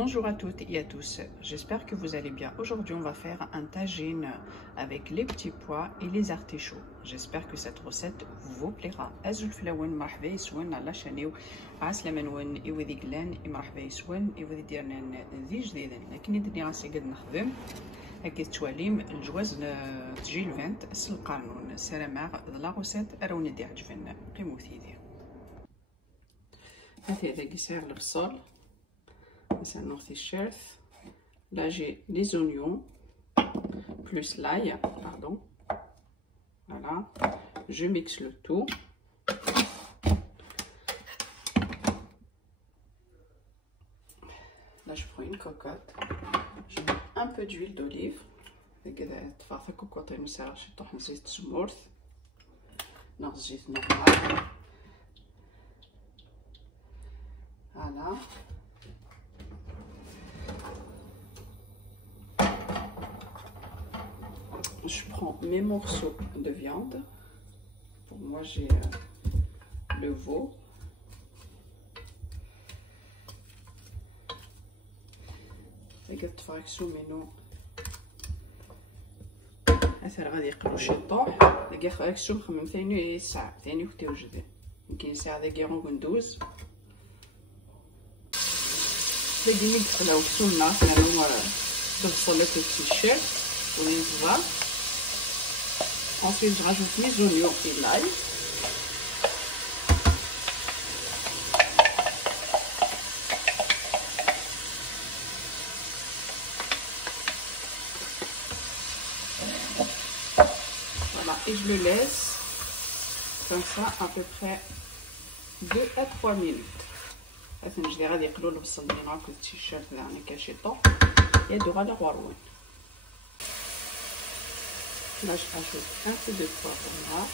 Bonjour à toutes et à tous, j'espère que vous allez bien. Aujourd'hui on va faire un tagine avec les petits pois et les artichauts. J'espère que cette recette vous plaira. أزول فلاون مرحبا يسون على شانيو عسلامة نون إيوذي قلان مرحبا يسون إيوذي ديرنا ذي جديدا لكن يدني عاسي قد نخدم هكا تواليم الجواز تجي الفانت القانون سلامة لا غوسات راوني دي عجبنا قيمو ثيدي هذا قيسير البصل. C'est un ortichef. Là j'ai les oignons plus l'ail, pardon. Voilà, je mixe le tout. Là je prends une cocotte, je mets un peu d'huile d'olive. تفاحة كوكوطة مسارة شي طحن زيت سمورث ناخذ زيت نورمال. Voilà. Je prends mes morceaux de viande. Pour moi, j'ai le veau. قد تفركسو منو اثر غادي يقلو شي طوح داكي فركسو نخمم ثاني ساعه ثاني وقت وجدي يمكن ساعه داكي غندوز داكي ملي تقلاو كسونا كانوا بالبصله كتشير وننتظر. Ensuite, je rajoute mes oignons et l'ail. Voilà, et je le laisse comme ça à peu près 2 à 3 minutes. Je vais regarder le bصل ديالنا راكو تيشير يعني كاشيطو يدو غادا غوروين. Là, je rajoute un peu de poivre noir,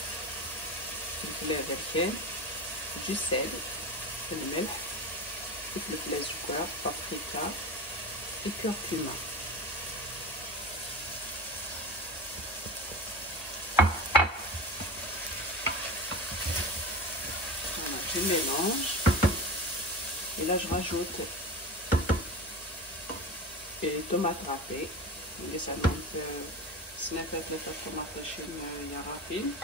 du lait américain, du sel, du milk, du sucre, paprika et curcuma. Voilà, je mélange et là je rajoute les tomates râpées, les amandes. سنافات 3 طماطيشين يرابين.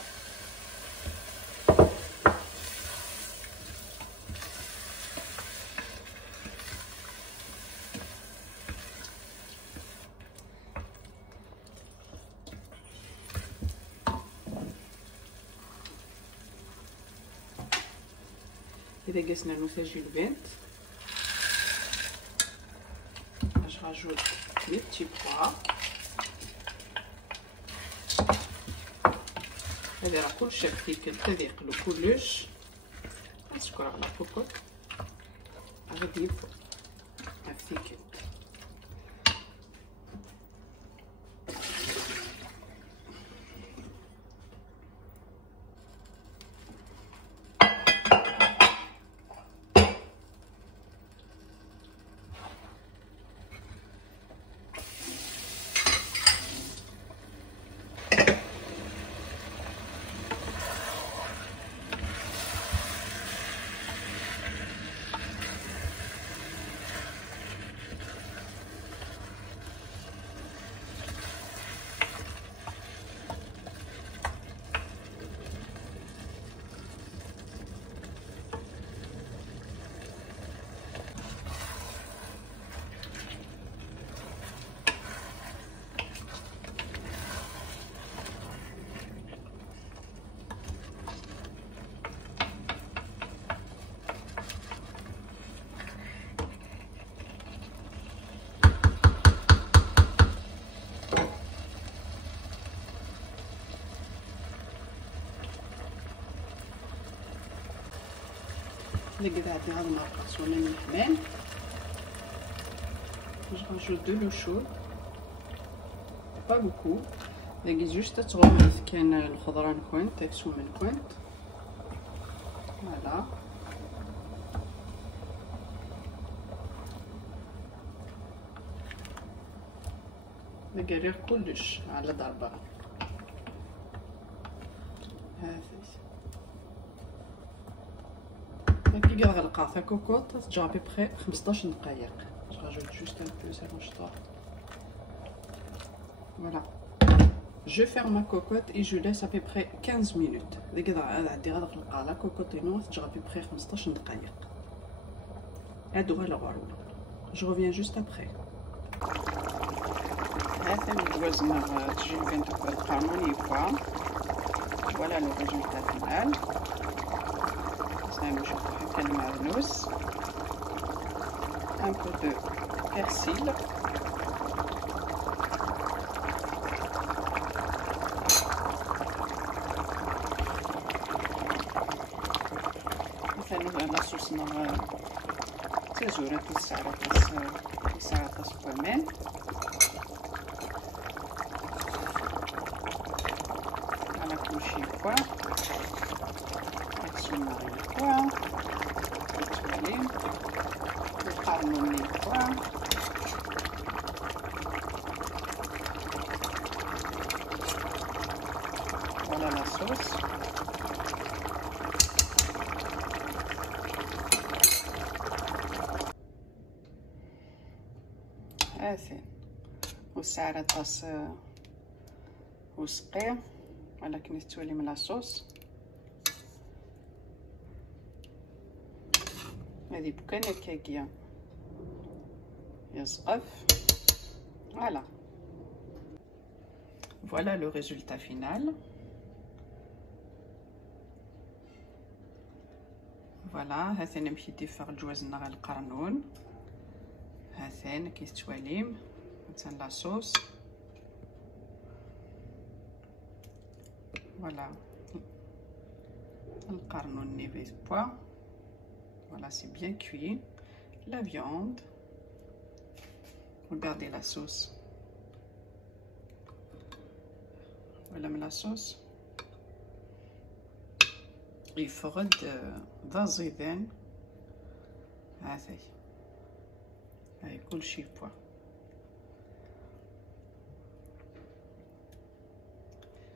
إذا قسنا نوتاجي البنت je rajoute les petits pois. هذا راه كلشي ارتيكل تذيقلو كلش السكر على كوكوط غادي يفوق ارتيكل. Je rajoute de l'eau chaude, pas beaucoup. juste تغمر كاين الخضره نكون تاكسو من كونت. Voilà. نقرير كلش على ضربه هذا غير غلقها تا كوكوط تجي ابي بخي 15 دقائق. جو راجوت جوست ان بو سي بون. Voilà. Je ferme ma cocotte et je laisse à peu près 15 minutes. La cocotte est noire, à peu près 15 دقائق. Je reviens juste après. Voilà le résultat final. Un peu de persil. La sauce تزورة السلطة سبرمان. على كل شيء فوا أكسونا غير فوا تولي القرنوني فوا. ولا لا صوص آثن والسعرة طاس وسقيه، ولكن تولي من لاصوص هذه بكان الكاكية يزقف. Voilà le résultat final. Voilà هاثين مشيت يفرغ جوازنا غير القرنون. هاثين كيس تواليم مثلا لاصوص. Voilà le carnon n'est pas. Voilà, c'est bien cuit. La viande. Regardez la sauce. Voilà la sauce. يفرد ضازيدان. هاي كل شي بوا.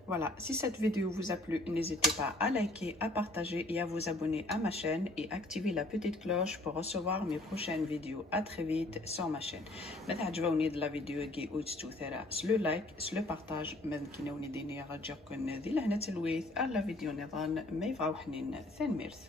Voilà, si cette vidéo vous a plu, n'hésitez pas à liker, à partager et à vous abonner à ma chaîne et activer la petite cloche pour recevoir mes prochaines vidéos. À très vite sur ma chaîne. متى عجبوني la vidéo كي وجدتوا ثرى سلو لايك سلو بارتاج ممكن وني ديني رجعكم ذي لهنا تلويث على فيديو نظام ما يفعو حنين ثان ميرث.